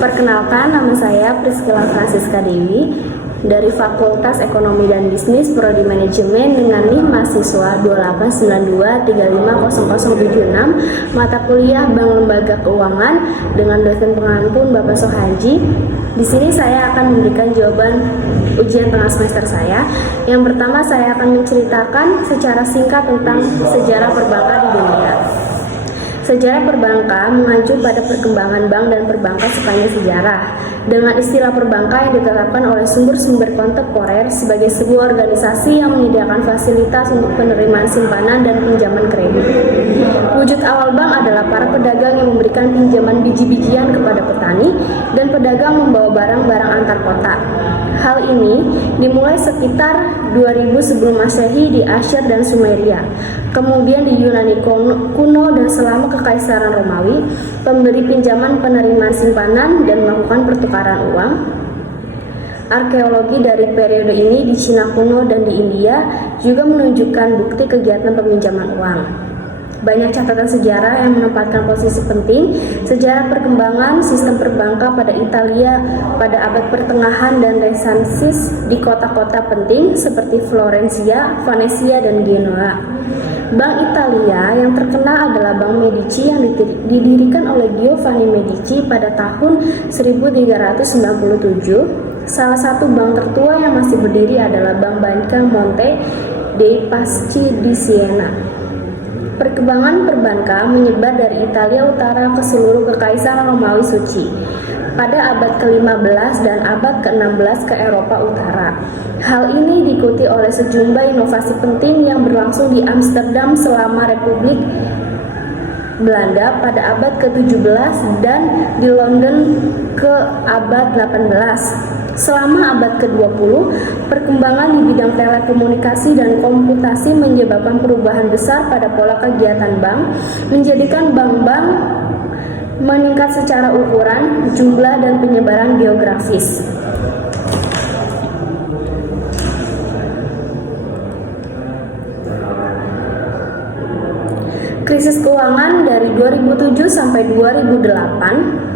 Perkenalkan, nama saya Priscilla Francisca Dewi dari Fakultas Ekonomi dan Bisnis Prodi Manajemen dengan NIM mahasiswa 2892350076 mata kuliah Bank Lembaga Keuangan dengan dosen pengantun Bapak Sohaji. Di sini saya akan memberikan jawaban ujian tengah semester saya. Yang pertama, saya akan menceritakan secara singkat tentang sejarah perbankan di dunia. Sejarah perbankan mengacu pada perkembangan bank dan perbankan sepanjang sejarah, dengan istilah perbankan yang ditetapkan oleh sumber-sumber kontemporer sebagai sebuah organisasi yang menyediakan fasilitas untuk penerimaan simpanan dan pinjaman kredit. Wujud awal bank adalah para pedagang yang memberikan pinjaman biji-bijian kepada petani dan pedagang membawa barang-barang antar kota. Hal ini dimulai sekitar 2000 sebelum Masehi di Asyir dan Sumeria, kemudian di Yunani kuno dan selama Kekaisaran Romawi, pemberi pinjaman penerimaan simpanan dan melakukan pertukaran uang. Arkeologi dari periode ini di Cina kuno dan di India juga menunjukkan bukti kegiatan peminjaman uang. Banyak catatan sejarah yang menempatkan posisi penting sejarah perkembangan sistem perbankan pada Italia pada abad pertengahan dan Renaissance di kota-kota penting seperti Florencia, Venesia, dan Genoa. Bank Italia yang terkenal adalah Bank Medici yang didirikan oleh Giovanni Medici pada tahun 1397. Salah satu bank tertua yang masih berdiri adalah Bank Banca Monte dei Paschi di Siena. Perkembangan perbankan menyebar dari Italia Utara ke seluruh Kekaisaran Romawi Suci pada abad ke-15 dan abad ke-16 ke Eropa Utara. Hal ini diikuti oleh sejumlah inovasi penting yang berlangsung di Amsterdam selama Republik Belanda pada abad ke-17 dan di London ke abad 18. Selama abad ke-20, perkembangan di bidang telekomunikasi dan komputasi menyebabkan perubahan besar pada pola kegiatan bank, menjadikan bank-bank meningkat secara ukuran, jumlah, dan penyebaran geografis. Krisis keuangan dari 2007 sampai 2008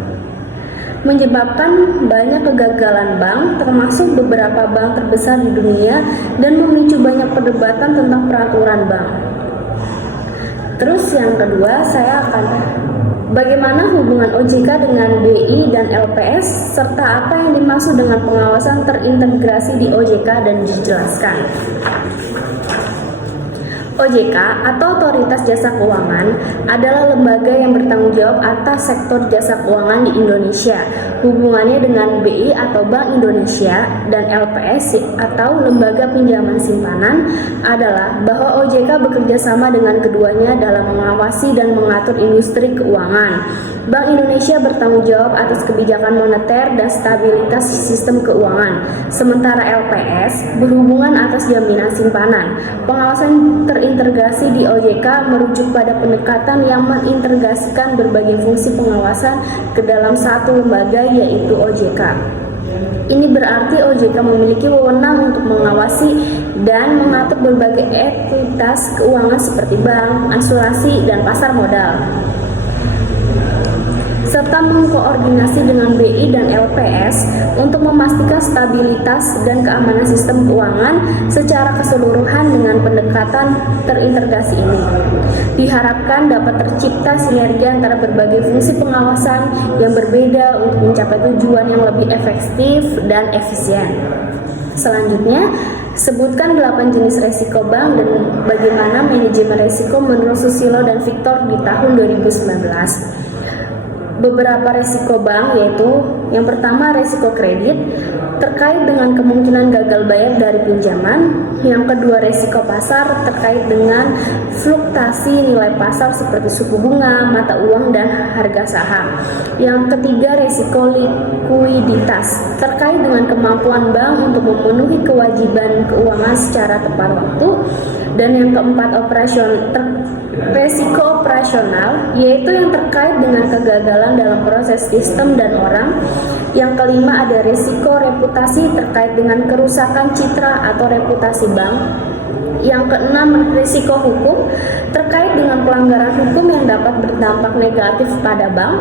menyebabkan banyak kegagalan bank, termasuk beberapa bank terbesar di dunia, dan memicu banyak perdebatan tentang peraturan bank. Terus yang kedua, saya akan bagaimana hubungan OJK dengan BI dan LPS, serta apa yang dimaksud dengan pengawasan terintegrasi di OJK dan dijelaskan. OJK atau Otoritas Jasa Keuangan adalah lembaga yang bertanggung jawab atas sektor jasa keuangan di Indonesia. Hubungannya dengan BI atau Bank Indonesia dan LPS atau Lembaga Pinjaman Simpanan adalah bahwa OJK bekerja sama dengan keduanya dalam mengawasi dan mengatur industri keuangan. Bank Indonesia bertanggung jawab atas kebijakan moneter dan stabilitas sistem keuangan, sementara LPS berhubungan atas jaminan simpanan. Pengawasan terintegrasi di OJK merujuk pada pendekatan yang mengintegrasikan berbagai fungsi pengawasan ke dalam satu lembaga, yaitu OJK. Ini berarti OJK memiliki wewenang untuk mengawasi dan mengatur berbagai entitas keuangan seperti bank, asuransi, dan pasar modal, serta mengkoordinasi dengan BI dan LPS untuk memastikan stabilitas dan keamanan sistem keuangan secara keseluruhan. Dengan pendekatan terintegrasi ini diharapkan dapat tercipta sinergi antara berbagai fungsi pengawasan yang berbeda untuk mencapai tujuan yang lebih efektif dan efisien. Selanjutnya, sebutkan 8 jenis resiko bank dan bagaimana manajemen resiko menurut Susilo dan Victor di tahun 2019. Beberapa resiko bank yaitu yang pertama resiko kredit terkait dengan kemungkinan gagal bayar dari pinjaman, yang kedua resiko pasar terkait dengan fluktuasi nilai pasar seperti suku bunga, mata uang, dan harga saham, yang ketiga resiko likuiditas terkait dengan kemampuan bank untuk memenuhi kewajiban keuangan secara tepat waktu, dan yang keempat resiko operasional yaitu yang terkait dengan kegagalan dalam proses sistem dan orang. Yang kelima ada risiko reputasi terkait dengan kerusakan citra atau reputasi bank. Yang keenam risiko hukum terkait dengan pelanggaran hukum yang dapat berdampak negatif pada bank.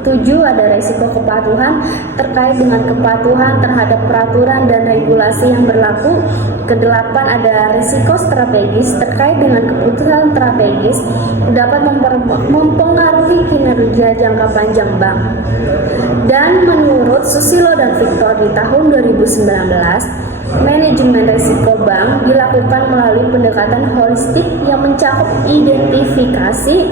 7. Ada resiko kepatuhan terkait dengan kepatuhan terhadap peraturan dan regulasi yang berlaku. Ke-8 ada risiko strategis terkait dengan keputusan strategis dapat mempengaruhi kinerja jangka panjang bank. Dan menurut Susilo dan Victor di tahun 2019, manajemen risiko bank dilakukan melalui pendekatan holistik yang mencakup identifikasi,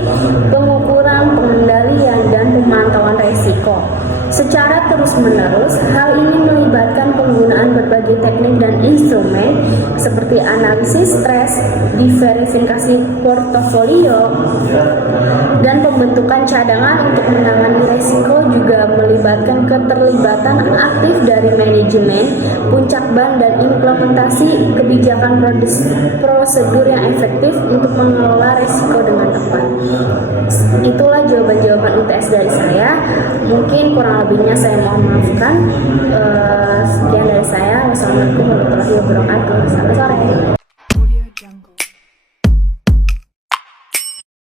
pengukuran, pengendalian, dan pemantauan risiko secara terus-menerus. Hal ini melibatkan penggunaan berbagai teknik dan instrumen seperti analisis stres, diversifikasi portofolio, dan pembentukan cadangan untuk menangani risiko, juga melibatkan keterlibatan aktif dari manajemen, puncak bank, dan implementasi kebijakan prosedur yang efektif untuk mengelola risiko dengan tepat. Itulah jawaban-jawaban UTS dari saya. Mungkin kurang lebihnya saya mohon maafkan. Sekian dari saya. Wassalamualaikum warahmatullahi wabarakatuh. Selamat sore.